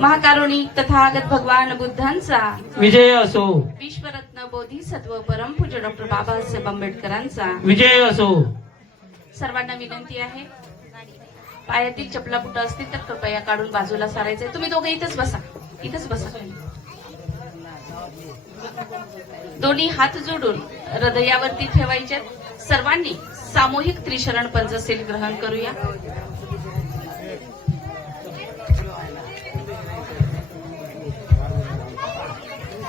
महाकारुणिक तथागत भगवान बुद्धांचा विजय असो. विश्वरत्न बोधिसत्व परमपूज्य डॉक्टर बाबासाहेब आंबेडकरांचा विजय असो. सर्वांना विनंती आहे, पायातील चपला बुट असतील तर कृपया काढून बाजूला सारायचे. तुम्ही दोघे इथेच बसा, इथेच बसा. दोन्ही हात जोडून हृदयावरती ठेवायचे. सर्वांनी सामूहिक त्रिशरण पंचशील ग्रहण करूया.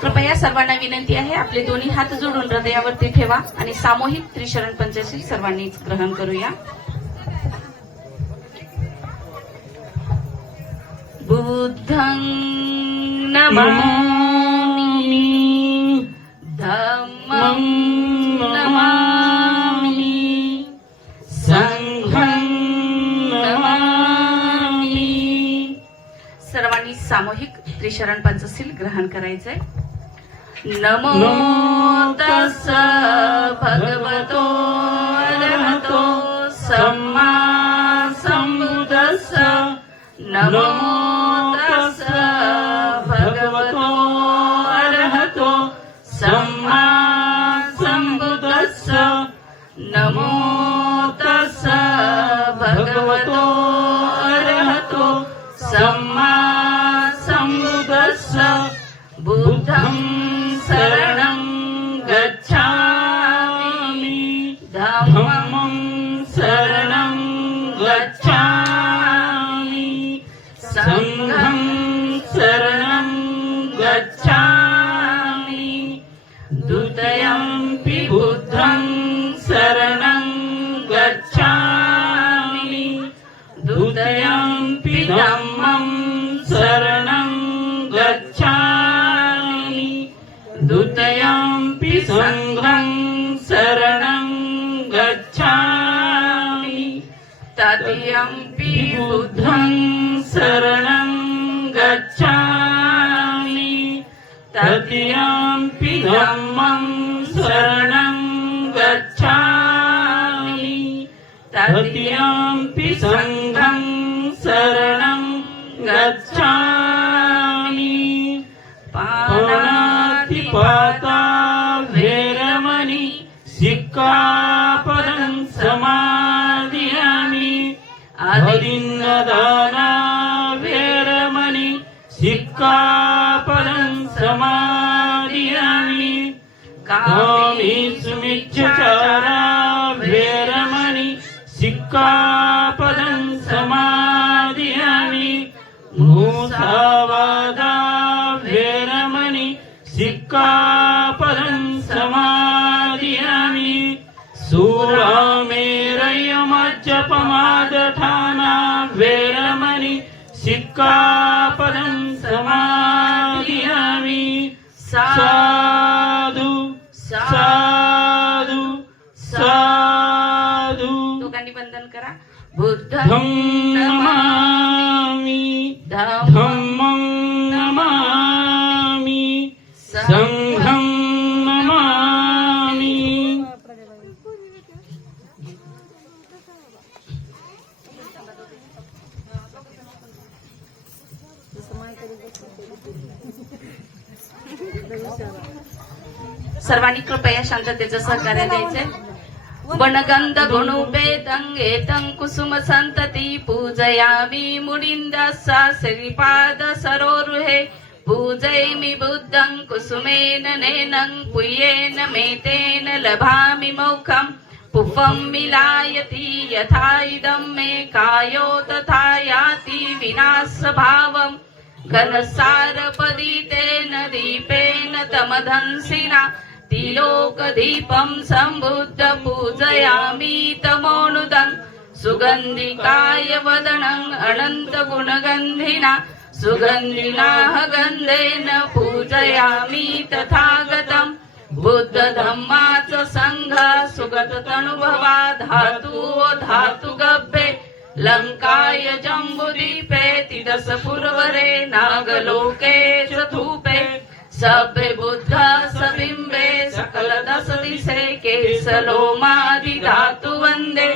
कृपया सर्वांना विनंती आहे, आपले दोन्ही हात जोडून हृदयावरती ठेवा आणि सामूहिक त्रिशरण पंचशील सर्वांनीच ग्रहण करूया. बुद्धं नमामि, धम्मं नमामि, संघं नमामि. सर्वांनी सामूहिक त्रिशरण पंचशील ग्रहण करायचंय. नमो तस्स भगवतो अरहतो सम्मा संबुद्धस्स. नमो तस्स भगवतो अरहतो सम्मा संबुद्धस्स. नमो तस्स भगवतो अरहतो सम्मा संबुद्धस्स. बुद्धं शरणं गच्छामि, धम्मं शरणं गच्छामि, संघं शरणं गच्छामि. द्वितीयंपि बुद्धं शरणं गच्छामि, द्वितीयंपि धम्मं शरणं गच्छामि, द्वितीयंपि संघं शरणं गच्छामि, तृतीयंपि बुद्धं शरणं गच्छामि, तृतीयंपि धम्मं शरणं गच्छामि, तृतीयंपि संघं शरणं गच्छामि. पाणातिपाता वेरमणि सिक्खापदं समादियामि. अदिन्नदाना वेरमणि सिक्खापदं समादियामि. कामेषुमिच्छाचारा वेरमणि सिक्खापदं समादियामि. मुसावादा वेरमणि सिक्खापदं समादियामि. सूरामेरयमज्जपमादठाना वेरमणि सिक्खापदं समादियामि. साधु साधु साधु. दोघांनी वंदन करा. बुद्धं नमामि, धम्मं नमामि, संघं नमामि. सर्वांनी कृपया शांततेचं सहकार्य द्यायचे. वनगंध गुणुपेतं एतं कुसुम संतती पूजयामि मुनिंदस्सा श्रीपाद सरोरुहे पूजयामि बुद्धं कुसुमेन नैनं पुय्येन मेतेन लभामि मोक्षम् पुष्पं मिलायति यथा इदं मे कायो तथा याति विनाशभावम् घनसारपदितेन दीपेन तमधंसिना तिलोकदीपं सम्बुद्ध पूजयामि तमोनुदं सुगन्धिकाय वदनं अनन्तगुणगन्धिना सुगन्धिनाः गन्धेन पूजयामि तथागतम् बुद्ध धम्माच संघ सुगत तनुभवा धातु धातु गभ्ये लंकाय जम्बुदीपे तिदस पुरवरे नागलोके चतुपे सभ्य बुद्ध सबिम्बे सकल दस दिशे केसलोमादि धातु वंदे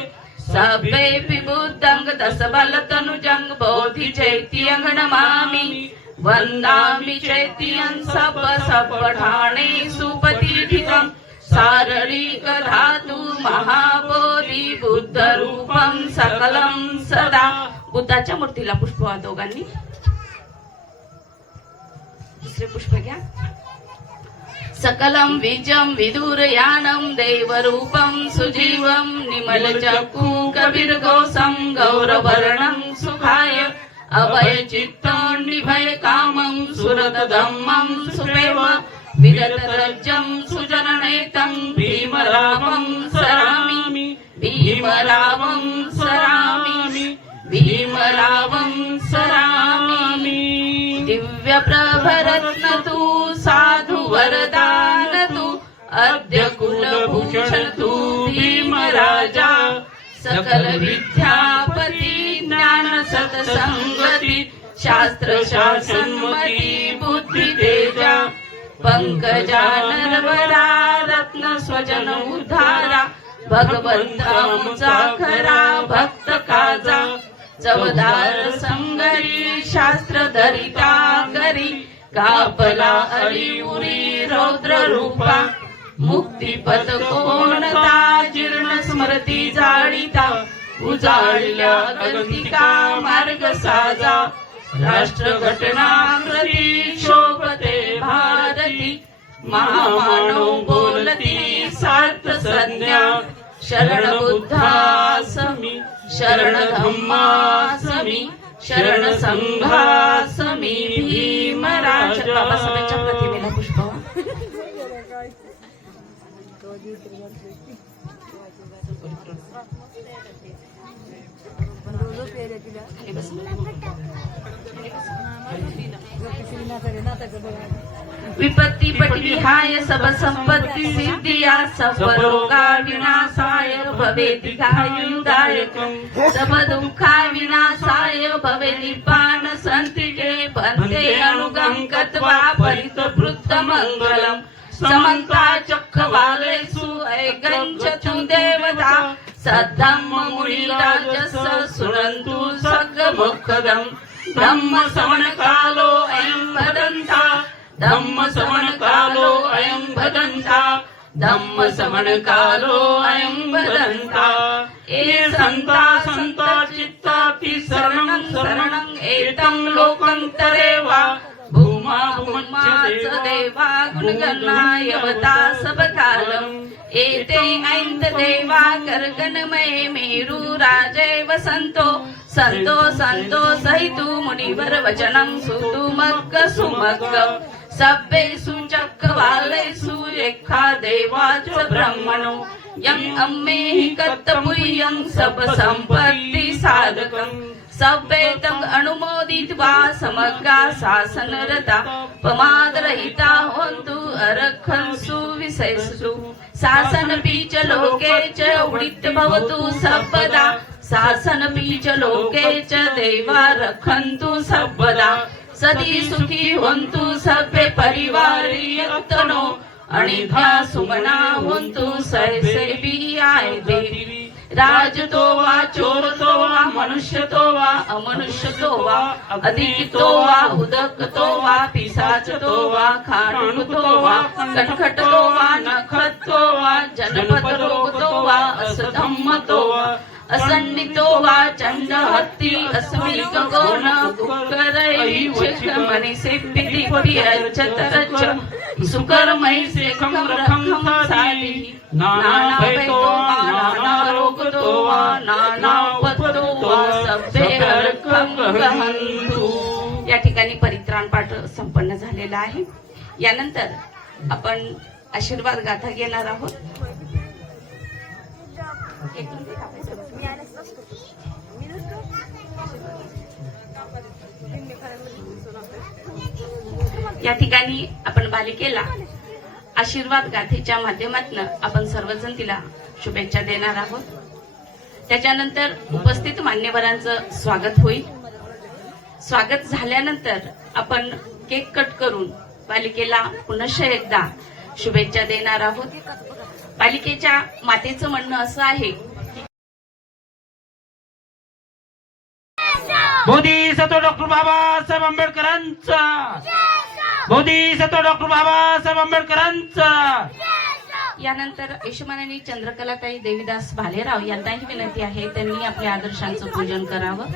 सभ्येऽपि बुद्धं दस बल तनुजं बोधि चैत्यं नमामि वंदामि चैत्यं सब पठाणे सुपतिठितं शारीरिक धातु महाबोधी बुद्ध रूपं सकलं सदा. बुद्धाच्या मूर्तीला पुष्प वाहा दोघांनी. दुसरे पुष्प घ्या. सकलं विजं विदुरयानं देवरूपं सुजीवं निमलचक्षु कविर्घोषं गौरवर्णं सुखाय अभयचित्तं निभयकामं सुरतधम्मं सुपेव विरतरज्जं सुजननेतं भीमरावं सरामि भीमरावं सरामि भीमरावं सरामि. दिव्यप्रभरत्न तु साधु वरदान तु अद्य कुलभूषण तु भीमराजा सकल विद्यापति ज्ञान सत्संगति शास्त्र शासनमति बुद्धि तेजा पंकजानरवरा रत्न स्वजन उद्धारा भगवंता मुचा खरा भक्त काजा चवदार संगरी शास्त्र धरिता करी कापला अरिउरी रौद्र रूपा मुक्तिपथ कोणता जीर्ण स्मृती जाळीता उजाळल्या गंतिका मार्ग साजा राष्ट्र घटना कृती शोभते भारती महामानव बोलती सार्थ संज्ञा शरण बुद्धासमी शरण धम्मासमी शरण संघासमी भीमराज. बाबासाहेबांच्या प्रतिमेला पुष्प. विपत्ती पटविहाय सब संपत्ती सिद्धिया सब रोगा विनाशाय भवेति गायुदायकं सब दुःखा विनाशाय भवे निपान संतिके भन्ते अनुगं गत्वा परितवृत्त मंगलम् समन्ता चक्रवालेषु ऐगञ्चतु देवता सद्धम्म मुनिराजस सुनन्तु सग्मुखदम् धम्म श्रवण कालो अयं वदन्ता धम्म श्रवण कालो अयं वदन्ता धम्म श्रवण कालो अयं वदन्ता. ए संता संता चित्ताति शरणं शरणं एतं लोकन्तरे वा भूमा भूमच्च देवा गुणगणायवता सबकालम् एते ऐन्त देवा गर्गणमये मेरु राजे वसन्तो संतो संतो सहितु मुनिवर वचनं सुतु मग्ग सुमग्ग सभ्येषु चक्रवालेषु एका देवाच ब्रह्मणो यं अम्मेहि कत्तपुयं सब संपत्ति साधकम् सभ्येतं अनुमोदित्वा समग्रा शासनरता प्रमादरहिता होन्तु अर्हन्सु विशेषु शासन बीच लोके च उदित भवतु सर्वदा शासन बीच लोके च देवा रखन्तु सर्वदा सदी सुखी होन्तु सभ्य परिवारियतनो अनिध्या सुमना होन्तु सहसेवी आय देवी राजतो वा चोरतो वा मनुष्यतो वा अमनुष्यतो वा अधिकितो वा उदकतो वा पिशाचतो वा खाणुतो वा कटखटतो वा नखतो वा जनपद रोगतो वा असधम्मतो वा असंडितो वा चंड हत्ती अस्मि गगन करैविच्छिक मनिषे पिदिपि अर्चतरच सुकर्मैः शेखं रखं साधिः नाना भयतो वा नाना रोगतो वा नाना उपतो वा सभ्ये हरखं गहन्तु। या ठिकाणी परित्राण पाठ संपन्न झालेला आहे। यानंतर आपण आशीर्वाद गाथा घेणार आहोत। या ठिकाणी आपण बालिकेला आशीर्वाद गाथेच्या माध्यमातून आपण सर्वजण तिला शुभेच्छा देणार आहोत। त्याच्यानंतर उपस्थित मान्यवरांचं स्वागत होईल। स्वागत झाल्यानंतर आपण केक कट करून बालिकेला पुनश्च एकदा शुभेच्छा देणार आहोत। बालिकेच्या मातेचं म्हणणं असं आहे, बोधिसत्व डॉक्टर बाबासाहेब आंबेडकरांचा, बोधिसत्व डॉक्टर बाबासाहेब आंबेडकरांचा। यानंतर यशमानानी चंद्रकलाताई देवीदास भालेराव यांनाही विनंती आहे त्यांनी आपल्या आदर्शांचं पूजन करावं।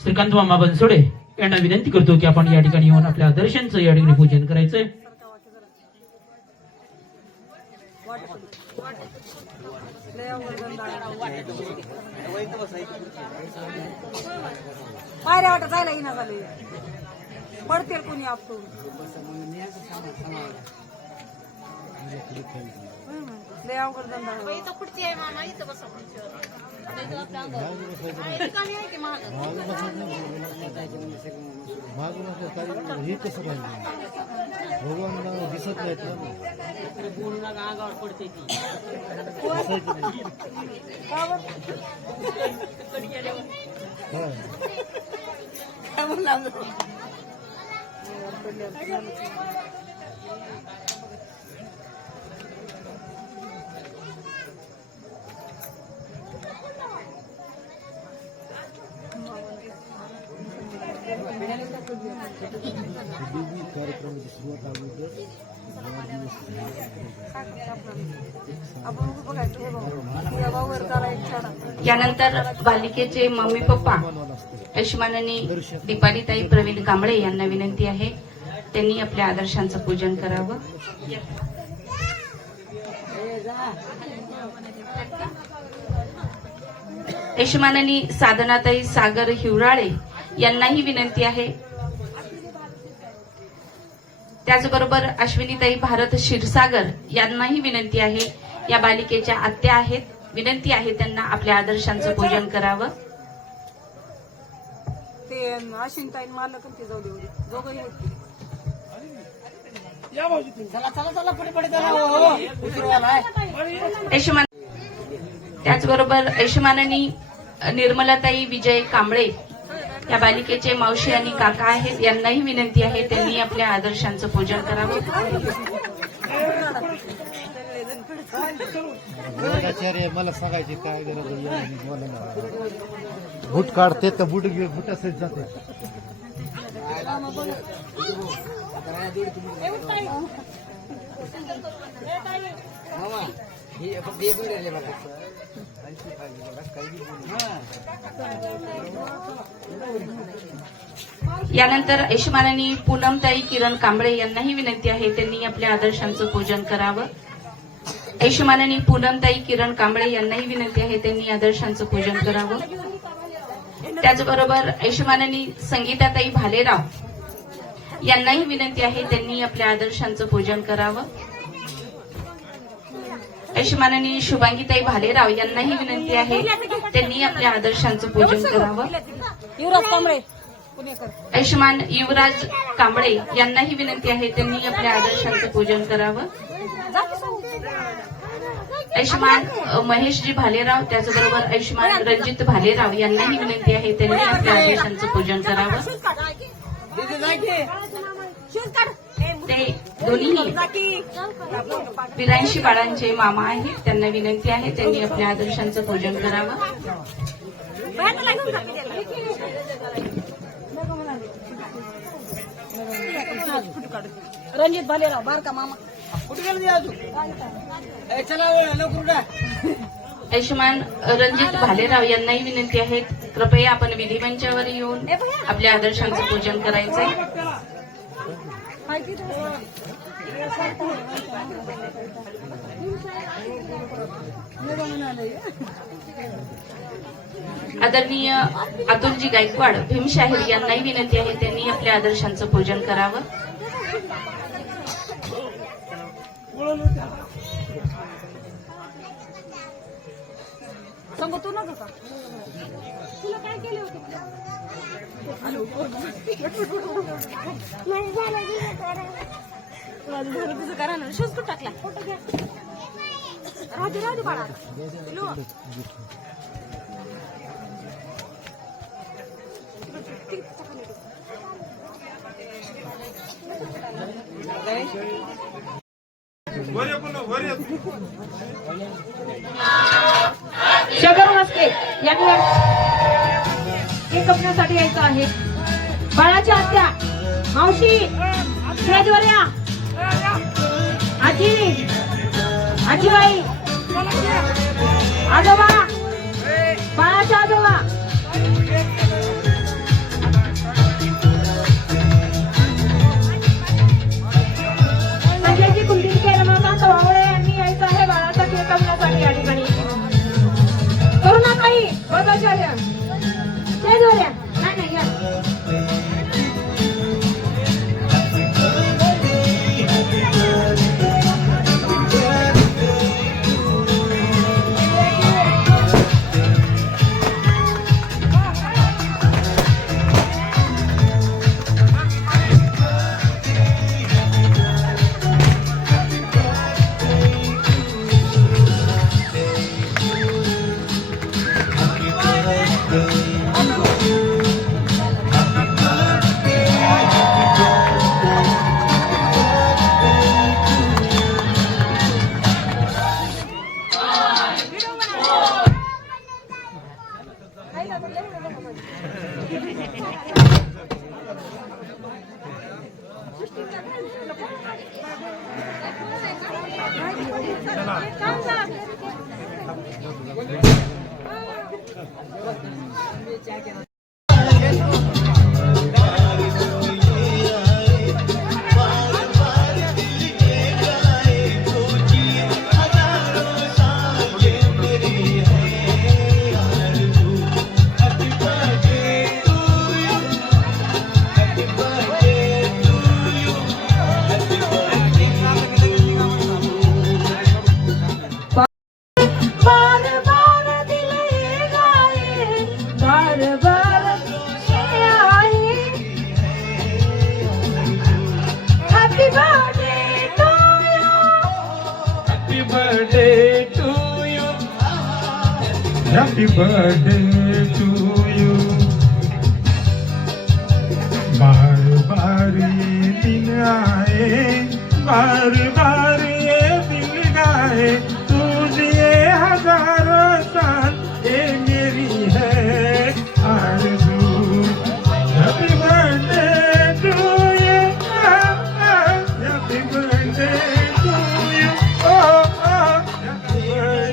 श्रीकांत मामा बनसोडे यांना विनंती करतो की आपण या ठिकाणी येऊन आपल्या आदर्शांचं या ठिकाणी पूजन करायचंय। पायऱ्या वाटत जायला येणार झाले पडतील कोणी आपटून लय अवघड धंदा इथं पुढची आहे मामा इथं बसा हे कसं पाहिजे भगवान दिसत नाहीत ना अंगावर पडते ती कार्यक्रमाची सुरुवात अगोदर यानंतर बालिकेचे मम्मी पप्पा यशमानानी दीपालीताई प्रवीण कांबळे यांना विनंती आहे त्यांनी आपल्या आदर्शांचं पूजन करावं। यशमानानी साधनाताई सागर हिवराळे यांनाही विनंती आहे। त्याचबरोबर अश्विनीताई भारत क्षीरसागर यांनाही विनंती आहे। या बालिकेच्या आत्या आहेत, विनंती आहे त्यांना आपल्या आदर्शांचं पूजन करावं। ते अश्विनीताई मालक ते जाऊ दे दोघंही होते यशमान त्याचबरोबर यशमानानी निर्मलाताई विजय कांबळे या बालिकेचे मावशी आणि काका आहेत, यांनाही विनंती आहे त्यांनी आपल्या आदर्शांचं पूजन करावं। आचार्य मला सांगायचे काय गरज बूट काढते तर बुट असेच जाते यानंतर यशमानानी पूनमताई किरण कांबळे यांनाही विनंती आहे त्यांनी आपल्या आदर्शांचं पूजन करावं। यशमानानी पूनमताई किरण कांबळे यांनाही विनंती आहे त्यांनी आदर्शांचं पूजन करावं। त्याचबरोबर यशमानानी संगीताताई भालेराव यांनाही विनंती आहे त्यांनी आपल्या आदर्शांचं पूजन करावं। ऐशमानानी शुभांगीताई भालेराव यांनाही विनंती आहे त्यांनी आपल्या आदर्शांचं पूजन करावं. युवराज कांबळे पुणेकर. ऐशमान युवराज कांबळे यांनाही विनंती आहे त्यांनी आपल्या आदर्शांचं पूजन करावं. ऐशमान महेशजी भालेराव त्याचबरोबर ऐशमान रणजित भालेराव यांनाही विनंती आहे त्यांनी आपल्या आदर्शांचं पूजन करावं. ते दोन्ही 83 बाळांचे मामा आहेत त्यांना विनंती आहे त्यांनी आपल्या आदर्शांचं पूजन करावं. रणजित भालेराव बारका मामा. ऐशमान रणजित भालेराव यांनाही विनंती आहे कृपया आपण विधिमंचावर येऊन आपल्या आदर्शांचं पूजन करायचंय. आदरणीय अतुलजी गायकवाड भीमशाहीर यांनाही विनंती आहे त्यांनी आपल्या आदर्शांचं पूजन करावं. सांगू तू नको का तुला काय केले होते तुझं करा ना शूज कुठं टाकला फोटो घ्या राहू बाळा शगर मस्के यांनी हे कपण्यासाठी यायचं आहे. बाळाची आत्या मावशी स्टेजवर या. आजी आजीबाई आजोबा बाळाच्या आजोबा संजयजी कुलदीप रमाकांत वावळे यांनी यायचं आहे बाळाचा केक कापण्यासाठी या ठिकाणी. करुणाताई बघाचार्य स्टेजवर या. नाही या. Happy birthday to you. बार बार ये दिन आए, बार बार ये दिन गाए, तुझे हजारों साल ये मेरी है आरज़ू. Happy birthday to you. Happy birthday to you. Oh, happy birthday.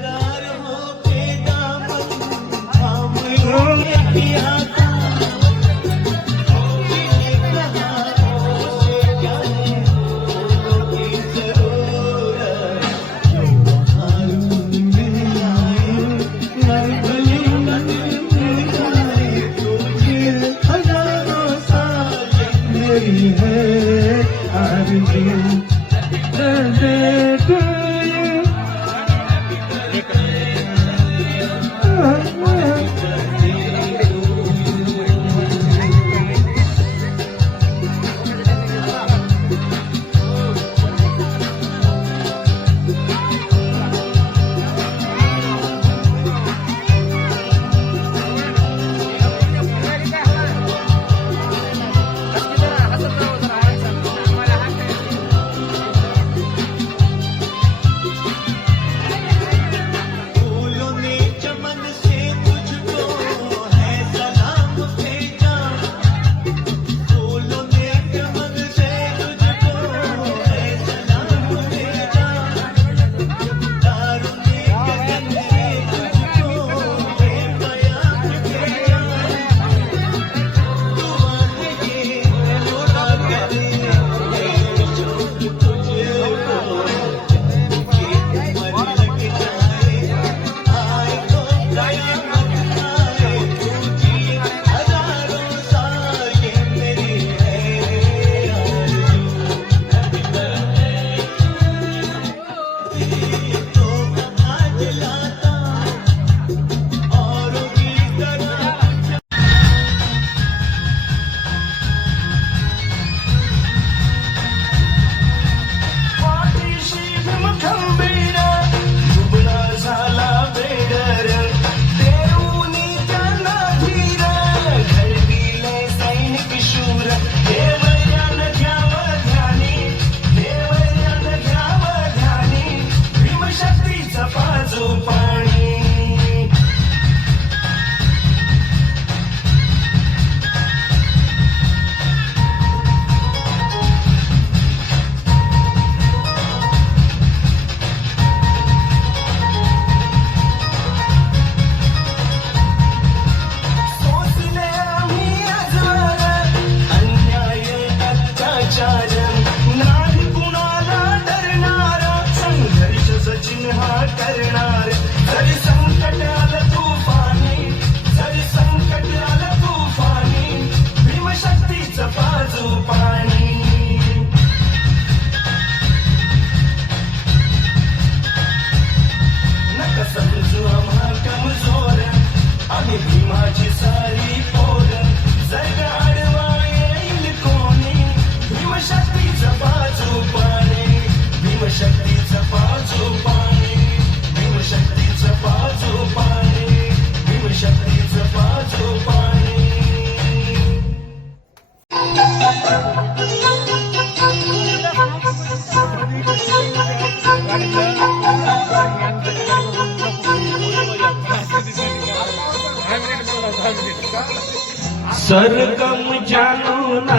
सरगम जानो ना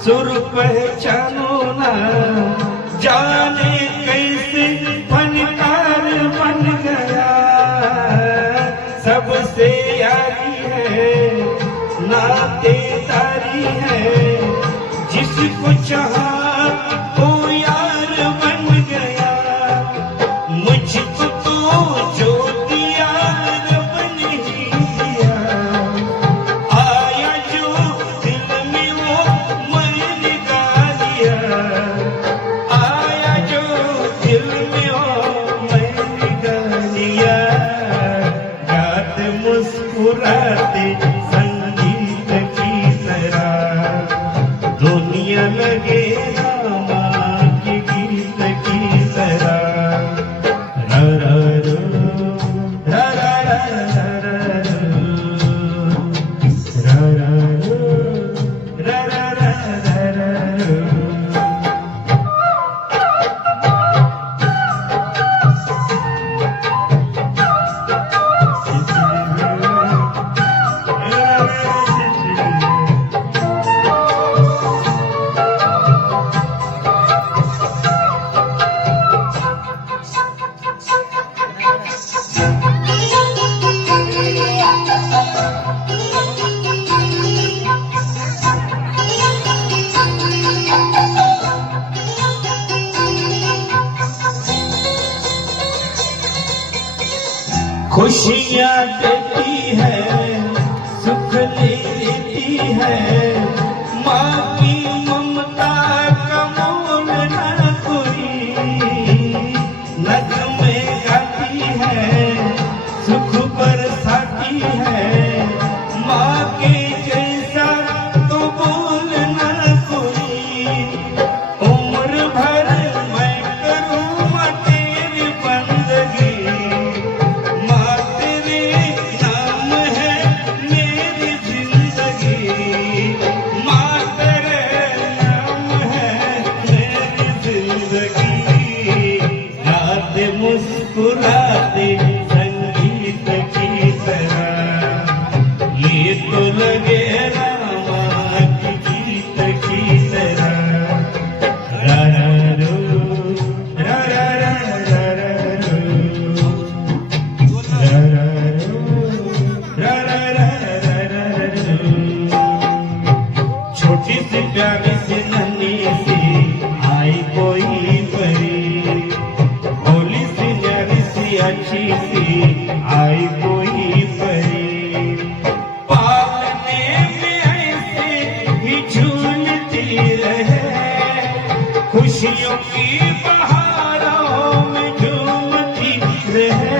सुर पहचानो ना, जाने कैसे फनकार बन गया। सबसे यारी है नातेदारी है, जिसको चाहा वो यार बन गया। मुझको तो जो दिया रब ने दिया, आया जो दिल में वो मैंने गा दिया। आया जो दिल में वो मैंने गा दिया। गाते मुस्कुराते संगीत की तरह, दुनिया लगे रामा के गीत की तरह। रा रा रो, रा रा रा रा रो, रा रा रो, रा रा रा रा रो। खुशियाँ देती है, सुख देती है, माँ की ममता का मोल न कोई। नगमे गाती है, सुख बरसाती है, माँ के जैसा तो बोल न कोई। उम्र भर मैं करूँ तेरी बंदगी, माँ तेरे नाम है मेरी जिंदगी। माँ तेरे नाम है मेरी जिंदगी। गाते मुस्कुराते संगीत की तरह, ये तो लगे रामा के गीत की तरह। रा रा रो, रा रा रा रा रो, रा रा रो, रा रा रा रा रो। छोटी सी प्यारी सी नन्ही सी आई कोई परी, भोली सी न्यारी सी अच्छी सी आई कोई परी। पालने में ऐसे ही झूलती रहे, खुशियों की बहारों में झूमती रहे।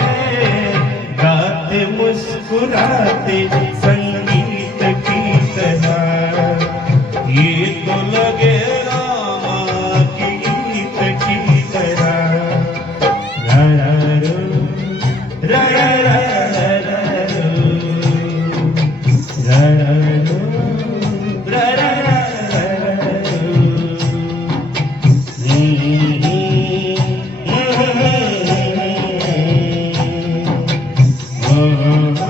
गाते मुस्कुराते संगीत की तरह, ये तो लगे रामा के गीत की तरह। रा रा रो, रा रा रा रा रो, रा रा रो, रा रा रा रो। Oh